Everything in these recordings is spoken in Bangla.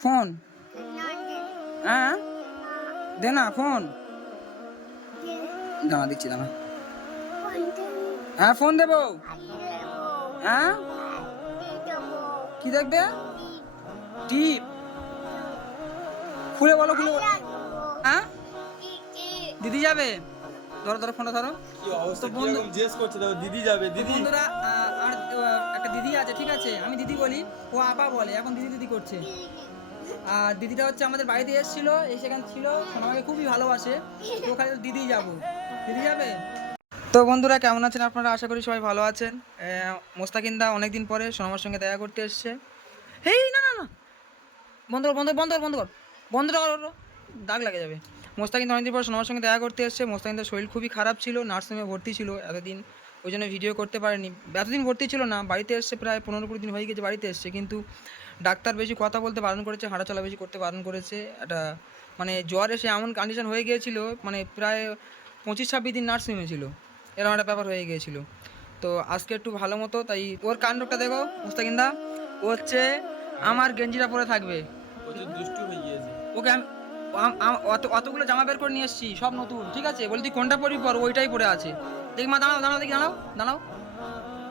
ফোন হ্যাঁ দে না ফোন দাঁড়া দিচ্ছি দাঁড়া হ্যাঁ ফোন দেবো হ্যাঁ কি দেখবে টিপ খুলে বলো হ্যাঁ দিদি যাবে ধরো ধরো ফোনটা ধরো কি অবস্থা তো বন্ধু জিজ্ঞেস করছে দেখো দিদি যাবে দিদি বন্ধুরা আর একটা দিদি আছে ঠিক আছে আমি দিদি বলি ও আপা বলে এখন দিদি দিদি করছে আর দিদিটা হচ্ছে আমাদের বাড়িতে এসেছিল সেখানে ছিল আমাকে খুবই ভালোবাসে তো খালি দিদি যাবো দিদি যাবে তো বন্ধুরা কেমন আছেন আপনারা আশা করি সবাই ভালো আছেন মোস্তাকিন্দা অনেকদিন পরে সোনামার সঙ্গে দেখা করতে এসছে হেই না না না বন্ধ কর বন্ধ বন্ধ কর বন্ধ কর বন্ধটা কর দাগ লাগে যাবে মোস্তাকিন্দা অনেকদিন পর সোনামার সঙ্গে দেখা করতে এসছে মোস্তাকিন্দার শরীর খুবই খারাপ ছিল নার্সিংহোমে ভর্তি ছিল এতদিন ওই জন্য ভিডিও করতে পারেনি এতদিন ভর্তি ছিল না বাড়িতে এসছে প্রায় 15-20 দিন হয়ে গেছে বাড়িতে এসছে কিন্তু ডাক্তার বেশি কথা বলতে বারণ করেছে হাঁটাচলা বেশি করতে বারণ করেছে একটা মানে জ্বর এসে এমন কন্ডিশন হয়ে গিয়েছিল মানে প্রায় 25-26 দিন নার্সিংহোমে ছিল এরকম একটা ব্যাপার হয়ে গিয়েছিল তো আজকে একটু ভালো মতো তাই ওর কাণ্ডটা দেখো মুস্তাকিন্দা ও হচ্ছে আমার গেঞ্জিটা পরে থাকবে প্রচুর দুষ্টু হয়ে গিয়েছে ওকে আমি অতগুলো জামা বের করে নিয়ে এসেছি সব নতুন ঠিক আছে বলি তুই কোনটা পরি পর ওইটাই পরে আছে দেখি মা দাঁড়াও দাঁড়াও দেখি দাঁড়াও দাঁড়াও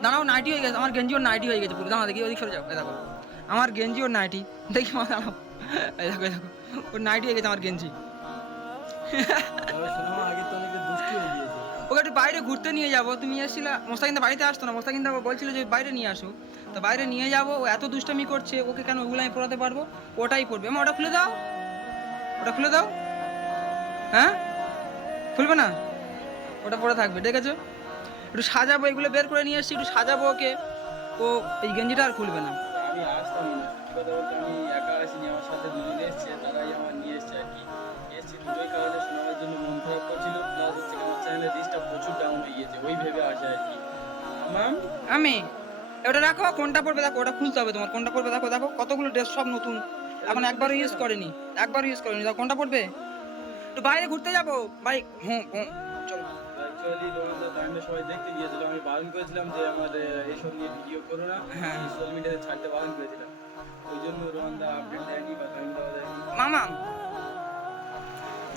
দাঁড়াও নাইটি হয়ে গেছে আমার গেঞ্জি ওর নাইটি হয়ে গেছে পুরো দাঁড়াও দেখি ওদিক সরে যাও দেখো আমার গেঞ্জি ওর নাইটি দেখি মা দাঁড়াও দেখো দেখো ওর নাইটি হয়ে গেছে আমার গেঞ্জি আগে তো অনেক দুষ্টু হয়ে গিয়েছে ওকে একটু বাইরে ঘুরতে নিয়ে যাবো তুমি এসেছিলা মোস্তাকিন্দা বাড়িতে আসতো না মোস্তাকিন্দা বলছিল যে বাইরে নিয়ে আসো তো বাইরে নিয়ে যাবো ও এত দুষ্টামি করছে ওকে কেন ওগুলো আমি পড়াতে পারবো ওটাই পড়বে মা ওটা খুলে দাও ওটা খুলে দাও হ্যাঁ খুলবে না ওটা পরে থাকবে দেখেছো একটু সাজাবো এগুলো বের করে নিয়ে এসছি একটু সাজাবো ওকে ও এই গেঞ্জিটা আর খুলবে না আমি আসতাম না কথা বলতে আমি একা আসিনি আমার সাথে দুজন এসছে তারাই আমার নিয়ে এসছে আর কি এসছি দুটোই কারণে শোনার জন্য মন খারাপ করছিল প্লাস হচ্ছে আমার চ্যানেলের রিচটা প্রচুর ডাউন হয়ে গিয়েছে ওই ভেবে আসে আর কি ম্যাম আমি ওটা রাখো কোনটা পড়বে দেখো ওটা খুলতে হবে তোমার কোনটা পড়বে দেখো দেখো কতগুলো ড্রেস সব নতুন এখন একবারও ইউজ করেনি দেখো কোনটা পড়বে একটু বাইরে ঘুরতে যাবো বাইক হুম হুম চলো অ্যাকচুয়ালি রোনালদো টাইমে সবাই দেখতে গিয়েছিল আমি বারণ করেছিলাম যে আমার এইসব নিয়ে ভিডিও করো না হ্যাঁ। সোশ্যাল মিডিয়াতে ছাড়তে বারণ করেছিলাম ওই জন্য রোনালদো আপডেট দেয়নি বা টাইম দেওয়া দেয়নি মামা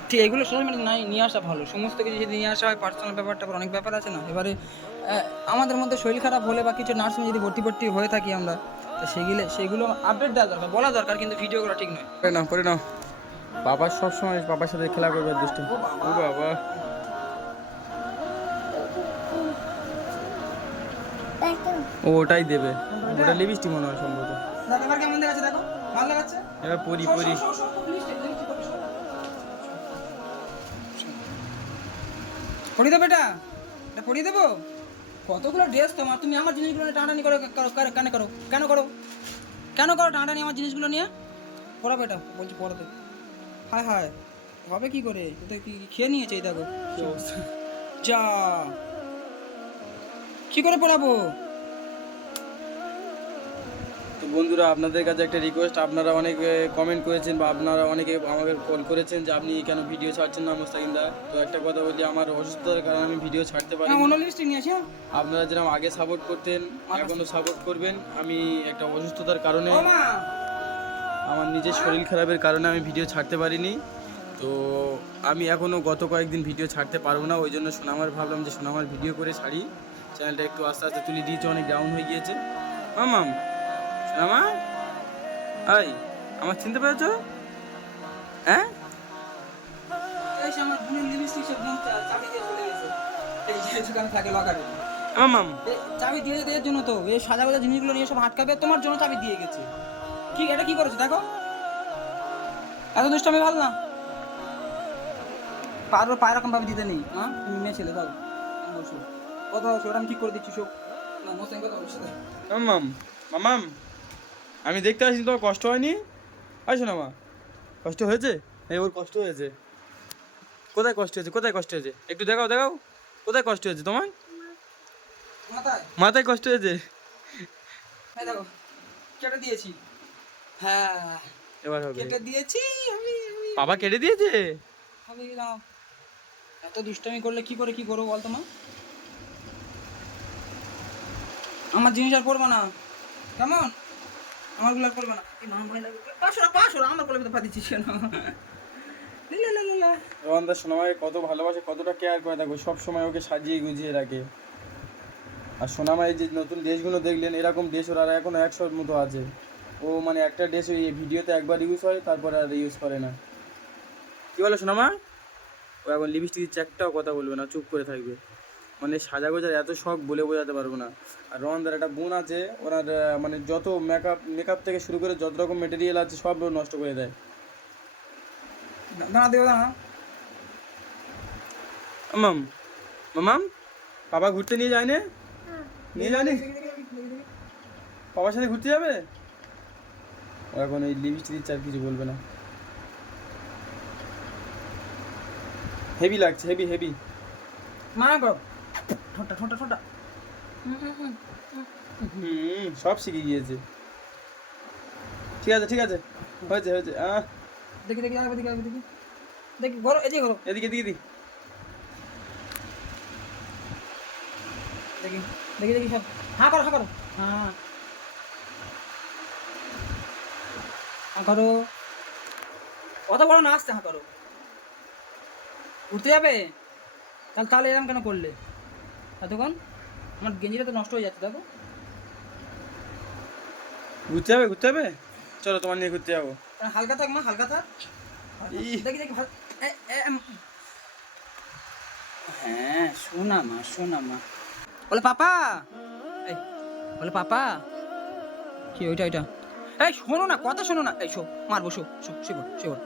ঠিক এগুলো সোশ্যাল মিডিয়া নাই নিয়ে আসা ভালো সমস্ত কিছু যদি নিয়ে আসা হয় পার্সোনাল ব্যাপারটা অনেক ব্যাপার আছে না এবারে আমাদের মধ্যে শরীর খারাপ হলে বা কিছু নার্সিং যদি ভর্তি হয়ে থাকি আমরা তো সেগুলো আপডেট দেওয়া দরকার বলা দরকার কিন্তু ভিডিও করা ঠিক নয় করে নাও বাবা সব সময় বাবার সাথে খেলা করবে দুষ্টু ও বাবা ওটাই দেবে ওটা লিপস্টিক মনে হয় সম্ভবত এবার কেমন দেখাচ্ছে দেখো ভালো লাগাচ্ছে এবার পরি পড়িয়ে দেবো এটা পড়িয়ে দেবো কতগুলো ড্রেস তোমার তুমি আমার জিনিসগুলো নিয়ে টানাটানি করে কেন করো টানাটানি আমার জিনিসগুলো নিয়ে পড়াবে এটা বলছি পড়াতে হায় হায় হবে কি করে তো কি খেয়ে নিয়েছে এই দেখো কি অবস্থা যা কি করে পড়াবো তো বন্ধুরা আপনাদের কাছে একটা রিকোয়েস্ট আপনারা অনেকে কমেন্ট করেছেন বা আপনারা অনেকে আমাকে কল করেছেন যে আপনি কেন ভিডিও ছাড়ছেন না মুস্তাকিন্দা তো একটা কথা বলি আমার অসুস্থতার কারণে আমি ভিডিও ছাড়তে পারি অন্য লিপস্টিক নিয়ে আসি আপনারা যেরকম আগে সাপোর্ট করতেন এখনও সাপোর্ট করবেন আমি একটা অসুস্থতার কারণে ও মা আমার নিজের শরীর খারাপের কারণে আমি ভিডিও ছাড়তে পারিনি তো আমি এখনও গত কয়েকদিন ভিডিও ছাড়তে পারবো না ওই জন্য সোনামার ভাবলাম যে সোনামার ভিডিও করে ছাড়ি চ্যানেলটা একটু আস্তে আস্তে তুলি রিচ অনেক ডাউন হয়ে গিয়েছে মাম সোনামা আই আমার চিনতে পেরেছো হ্যাঁ এই আমার বোনের লিপস্টিক সব চাবি দিয়ে চলে গেছে এই যে দোকানে থাকে লকারে মাম চাবি দিয়ে দেওয়ার জন্য তো এই সাজা বাজা জিনিসগুলো নিয়ে সব আটকাবে তোমার জন্য চাবি দিয়ে গেছে কি এটা কি করেছো দেখো এত দুষ্টামি ভালো না পায়ের রকম ভাবে দিতে নেই হ্যাঁ তুমি মেয়ে ছেলে দাও বসো কথা বলছো ওটা আমি ঠিক করে দিচ্ছি সব না মোস্তান কথা বলছি মাম মামাম আমি দেখতে আসছি তোমার কষ্ট হয়নি আসো না মা কষ্ট হয়েছে এই ওর কষ্ট হয়েছে কোথায় কষ্ট হয়েছে একটু দেখাও কোথায় কষ্ট হয়েছে তোমার মাথায় মাথায় কষ্ট হয়েছে এই দেখো কেটে দিয়েছি হ্যাঁ এবার হবে কেটে দিয়েছি আমি বাবা কেটে দিয়েছে আমি দাও এত দুষ্টামি করলে কি করবো বলতো মা আমার জিনিস আর পড়বো না কেমন আমার গুলো আর করবে না। এই মা ভয় লাগে। পাঁচশো আমার কোলে তো পাঠিয়েছিস কেন? লা লা লা লা। রোহানদা সোনামাকে কত ভালোবাসে, কতটা কেয়ার করে দেখো, সব সময় ওকে সাজিয়ে গুজিয়ে রাখে। আর সোনামা এই যে নতুন ড্রেসগুলো দেখলেন, এরকম ড্রেস ওর আর এখনো 100-র মতো আছে। ও মানে একটা ড্রেস ওই ভিডিওতে একবার ইউজ হয়, তারপরে আর ইউজ করে না। কি বলো সোনামা? ও এখন লিপস্টিক দিচ্ছে, একটাও কথা বলবে না, চুপ করে থাকবে। মানে সাজা গোজার এত শখ বলে বোঝাতে পারবো না। আর রোহানদার একটা বোন আছে, ওনার মানে যত মেকআপ থেকে শুরু করে যত রকম মেটেরিয়াল আছে সব ও নষ্ট করে দেয়। দাঁড়া দেবো দাঁড়া। মামাম মামাম বাবা ঘুরতে নিয়ে যায় না? নিয়ে যায়নি? বাবার সাথে ঘুরতে যাবে? ও এখন এই লিপস্টিক দিচ্ছে, আর কিছু বলবে না। হেভি লাগছে, হেভি হেভি। মা গো ঠোঁটা ঠোঁটা ঠোঁটা। সব শিখে গিয়েছে। ঠিক আছে ঠিক আছে, হয়েছে হয়েছে। দেখি দেখি আগে দেখি আগে দেখি দেখি ঘর এদিকে ঘর এদিকে এদিকে এদিকে। দেখি দেখি দেখি সব হ্যাঁ করো হ্যাঁ করো হ্যাঁ হ্যাঁ করো। কত বড় না আসতে হ্যাঁ করো। ঘুরতে যাবে? তাহলে তাহলে এরকম কেন করলে এতক্ষণ? আমার গেঞ্জিটা তো নষ্ট হয়ে যাচ্ছে দেখো। ঘুরতে যাবে? ঘুরতে যাবে, চলো তোমার নিয়ে ঘুরতে যাবো। হালকা থাক মা হালকা থাক। দেখি দেখি হ্যাঁ শোনা মা বলে পাপা। এই বলে পাপা কি ওইটা ওইটা। এই শোনো না কথা শোনো না। এই শো মারবো শো শো শিবর শিবর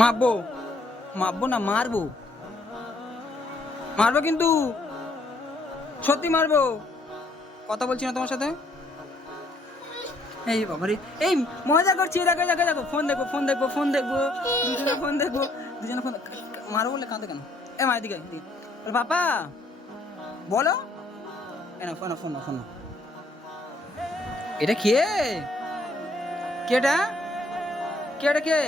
মারবো মারবো না মারবো মারবো কিন্তু সত্যি মারবো। কথা বলছি না তোমার সাথে। এই বাবারে এই মজা করছি। দেখো দেখো দেখো ফোন দেখবো ফোন দেখবো ফোন দেখবো দুজনে ফোন দেখবো দুজনে ফোন মারবো বলে কাঁদে কেন? এ মা এদিকে এদিকে বলে পাপা বলো। এ না ফোন ফোন ফোন। এটা কে? কেটা কেটা কে?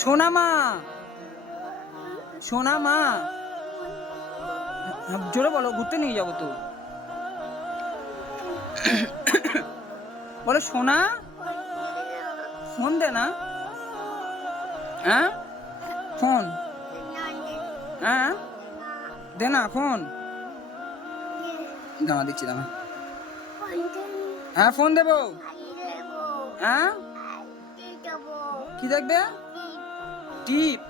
সোনা মা সোনা মা। জোরে বলো ঘুরতে নিয়ে যাবো তো। বলো সোনা ফোন দে না। হ্যাঁ ফোন হ্যাঁ দে না ফোন। দাঁড়া দিচ্ছি দাঁড়া। হ্যাঁ ফোন দেবো। হ্যাঁ কি দেখবে? টিপ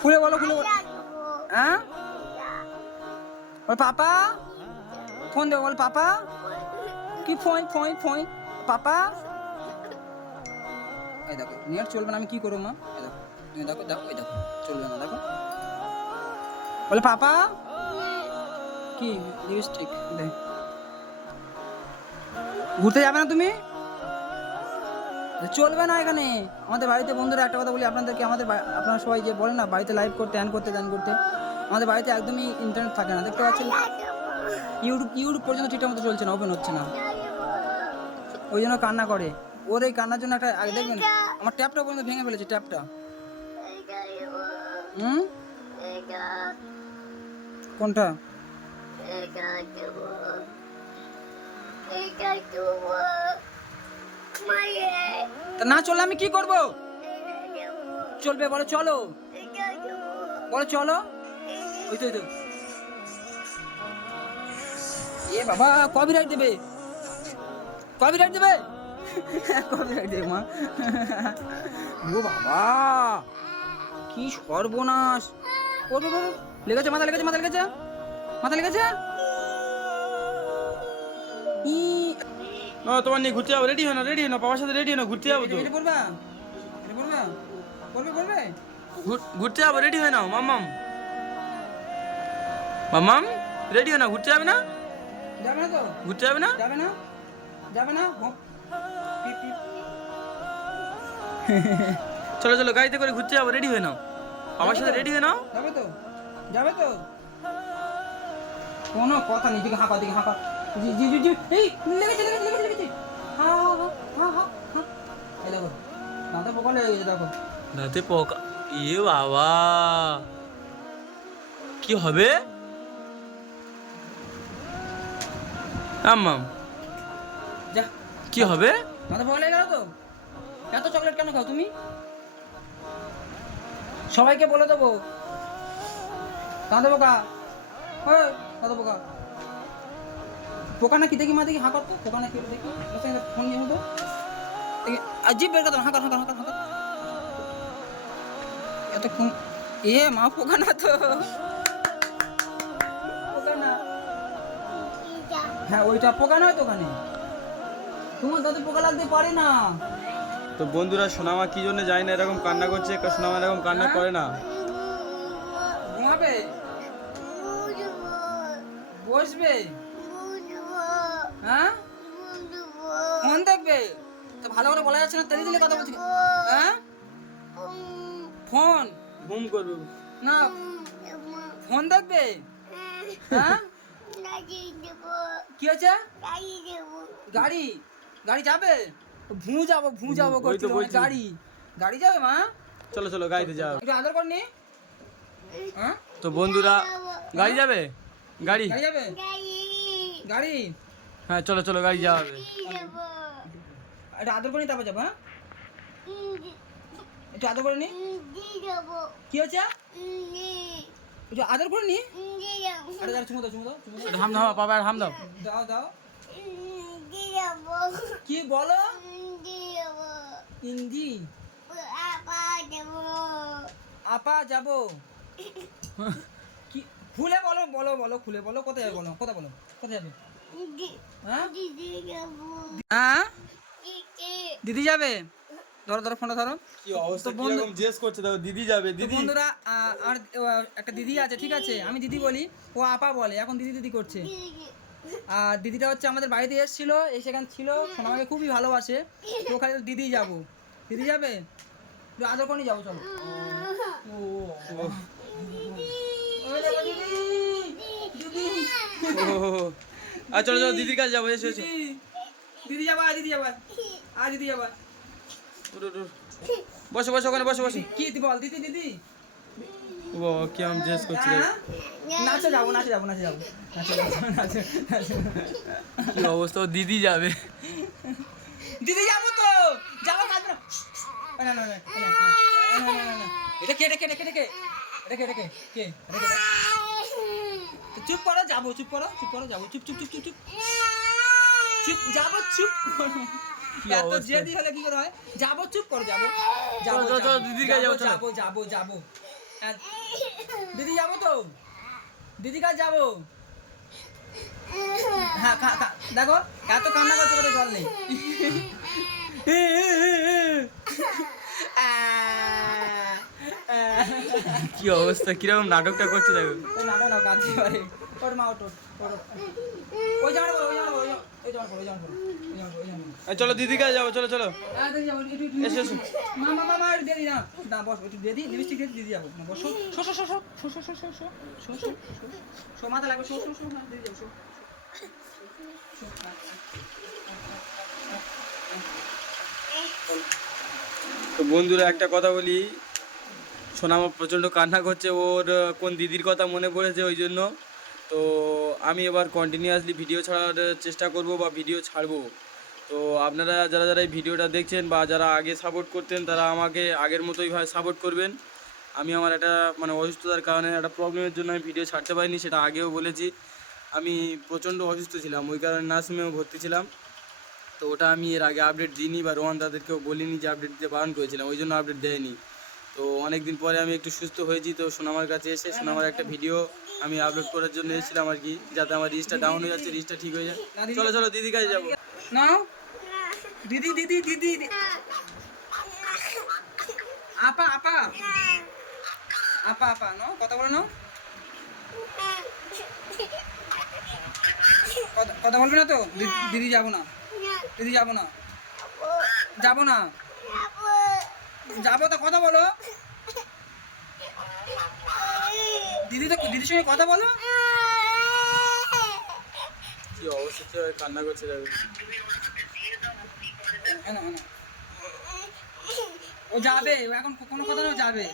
খুলে বলো খুলে বলো। হ্যাঁ বল পাপা ফোন দেবো। বল পাপা কি ফোন ফোন ফোন পাপা। এই দেখো নেট চলবে না আমি কি করবো মা? এই দেখো তুমি দেখো দেখো এই দেখো চলবে না দেখো। বলে পাপা কি লিপস্টিক দে। ঘুরতে যাবে না তুমি? চলবে না এখানে। আমাদের বাড়িতে বন্ধুরা একটা কথা বলি আপনাদেরকে, আপনারা সবাই যে বলেন না বাড়িতে লাইভ করতে অ্যান করতে ত্যান করতে, আমাদের বাড়িতে একদমই ইন্টারনেট থাকে না। দেখতে পাচ্ছেন ইউটিউব পর্যন্ত ঠিকঠাক মতো চলছে না, ওপেন হচ্ছে না। ওই জন্য কান্না করে। ওর এই কান্নার জন্য একটা আগে দেখবেন আমার ট্যাপটা পর্যন্ত ভেঙে ফেলেছে ট্যাপটা। কোনটা? তা না চললে আমি কি করব? চলবে বলো চলো বলো চলো। ওই তো ওই তো এ বাবা কপিরাইট দেবে কপিরাইট দেবে কপিরাইট দেবে মা। ও বাবা কি সর্বনাশ। ও লেগেছে মাথা লেগেছে মাথা লেগেছে মাথা লেগেছে। তোমার নিয়ে ঘুরতে যাবো, রেডি হয় না রেডি হয় না, বাবার সাথে রেডি হয় না, ঘুরতে যাবো তো। এটা করবা এটা করবা করবে করবে ঘুরতে যাবো, রেডি হয় না মামাম মামাম রেডি হয় না, ঘুরতে যাবে না? যাবে না তো? ঘুরতে যাবে না? যাবে না যাবে না। চলো চলো গাড়িতে করে ঘুরতে যাবো, রেডি হয়ে নাও, বাবার সাথে রেডি হয়ে নাও। যাবে তো যাবে তো কোনো কথা নেই। দিকে হাঁপা দিকে হাঁপা। জি জি জি জি এই লেগেছে লেগেছে লেগেছে লেগেছে। হা হা হা হা এই দেখো দাঁতে পোকা লেগে গেছে দেখো। দাঁতে পোকা? ইয়ে বাবা কি হবে? আম্মাম যা কি হবে? মাথা বলে গেল তো। এত চকলেট কেন খাও তুমি? সবাইকে বলে দেবো। কাঁদে বোকা, কাঁদে বোকা। পোকা না কি দেখি মা, দেখি হাঁকর তো, পোকা না কি দেখি। ফোন নিয়ে তো জিপ বের করতাম, হাঁকর হাঁকর হাঁকর হাঁকর। এতক্ষণ মা পোকা না তো, পোকা না। হ্যাঁ ওইটা পোকা নয় তো, ওখানে তোমার দাদু পোকা লাগতে পারে না। তো বন্ধুরা, সোনামা কি জন্য যায় না এরকম কান্না করছে? সোনামা এরকম কান্না করে না। ঘুমাবে, বসবে, হ্যাঁ ফোন দেখবে তো। ভালো করে বলা যাচ্ছে না, তেলি দিলে কথা বলছি। হ্যাঁ ফোন ঘুম করবে না, ফোন দেখবে। হ্যাঁ কি হয়েছে? গাড়ি, গাড়ি যাবে। ভু যাবো ওই তো করছিল। বলছি। গাড়ি, গাড়ি যাবে মা। চলো চলো গাড়িতে যাও। একটু আদর করনি। হ্যাঁ তো বন্ধুরা, গাড়ি যাবে, গাড়ি গাড়ি যাবে, গাড়ি। হ্যাঁ চলো চলো গাড়ি যাওয়া হবে। একটু আদর করে নি, তারপর যাবো। হ্যাঁ একটু আদর করে নি। কি হয়েছে? একটু আদর করে নি। আরে দাঁড়া, চুমো দাও, চুমো দাও, চুমো দাও। হাম দাও বাবা, হাম দাও। দাও দাও। কি বলো? ইন্দি আপা যাবো। কি খুলে বলো, বলো বলো, খুলে বলো। কোথায় যাবে বলো, কথা বলো, কোথায় যাবে? হ্যাঁ হ্যাঁ দিদি যাবে। ধরো ধরো, ফোনটা ধরো। কি অবস্থা, তো বন্ধু- কিরকম জিজ্ঞেস করছে দেখো, দিদি যাবে তো দিদি। বন্ধুরা, আর একটা দিদি আছে, ঠিক আছে? আমি দিদি বলি, ও আপা বলে। এখন দিদি দিদি করছে। আর দিদিটা হচ্ছে আমাদের বাড়িতে এসেছিল, সেখানে ছিল, আমাকে খুবই ভালোবাসে। তো ওখানে দিদি যাবো। দিদি যাবে, একটু আদর করে নিয়ে যাবো, চলো। ওই দেখো দিদি, দিদি, আর চলো চলো দিদির কাছে যাবো, এসো এসো। দিদি, দিদি যাবা, দিদি যাবা, আর দিদি যাবা। উঠো, উঠো। বসো বসো, ওখানে বসো বসো। কি বল দিদি, দিদি। ও বাবা, কি আমি জিজ্ঞেস করছি দেখো। হ্যাঁ? নাচে যাবো, নাচে যাবো, নাচে যাবো, নাচে যাবো, নাচে, নাচে। কি অবস্থা, ও দিদি যাবে। দিদি যাবো তো, যাবো, কাঁদবে না। না, না, না, না, না, না, না, না। এটা কে, এটা কে, এটা কে, এটা কে, এটা কে, এটা কে, কে, এটা কে, এটা? তো চুপ করো, যাবো, চুপ করো, চুপ করো, যাবো, চুপ চুপ চুপ চুপ চুপ চুপ, যাবো, চুপ করো। কি এত অবস্থা। জেদি হলে কি করে হয়? যাবো, চুপ করো, যাবো, যাবো, চলো, চলো, দিদির কাছে যাবো, চলো। যাবো, যাবো, যাবো। দিদি যাবো তো, দিদি কাছে যাবো। হ্যাঁ দেখো, এত কান্না করছে, কোথায় জল নেই। কি অবস্থা, কিরকম নাটকটা করছে দেখো। ওই নাটক না, কাঁদতে পারে। ওর মা, ওটো, ওই জামাটা বলো, ওই জামাটা বলো, ওই জামাটা বলো, ওই জামাটা বলো, ওই জামাটা বলো, ওই জামাটা বলো। চলো দিদির কাছে যাবো, চলো চলো। দিদি যাবো, একটু এসো, এসো। মা একটু দিয়ে দি না। না বস, একটু দিয়ে দি, লিপস্টিক দিয়ে দিদি যাবো। না বস, শো মাথা লাগবে, শো, হ্যাঁ, দিদি যাবো, শো। তো বন্ধুরা, একটা কথা বলি, সোনামা প্রচণ্ড কান্না করছে, ওর কোন দিদির কথা মনে পড়েছে, ওই জন্য। তো আমি এবার কন্টিনিউয়াসলি ভিডিও ছাড়ার চেষ্টা করব বা ভিডিও ছাড়বো। তো আপনারা যারা যারা এই ভিডিওটা দেখছেন বা যারা আগে সাপোর্ট করতেন, তারা আমাকে আগের মতোই ভাবে সাপোর্ট করবেন। আমি আমার একটা অসুস্থতার কারণে, একটা প্রবলেমের জন্য আমি ভিডিও ছাড়তে পারিনি, সেটা আগেও বলেছি। আমি প্রচণ্ড অসুস্থ ছিলাম, ওই কারণে নার্সিংহোমে ভর্তি ছিলাম। তো ওটা আমি এর আগে আপডেট দিইনি বা রোহান তাদেরকেও বলিনি যে আপডেট দিতে বারণ করেছিলাম, ওই জন্য আপডেট দেয়নি। তো অনেক দিন পরে আমি একটু সুস্থ হয়েছি, তো সোনামার কাছে এসে সোনামার একটা ভিডিও আমি আপলোড করার জন্য এসেছিলাম আর কি, যাতে আমার রিচটা ডাউন হয়ে যাচ্ছে, রিচটা ঠিক হয়ে যায়। চলো চলো দিদির কাছে যাবো। নাও দিদি, দিদি, দিদি, আপা, আপা, আপা, আপা, নাও, কথা বলো, নাও। কথা বলবি না তো? দিদি যাবো না, দিদি যাবো না, যাবো না, যাবো তো, কথা বলো। দিদি তো, দিদির সঙ্গে কথা বলো। কি অবস্থা, কান্না করছে দেখো। ও যাবে, ও এখন কোনো কথা না, যাবে।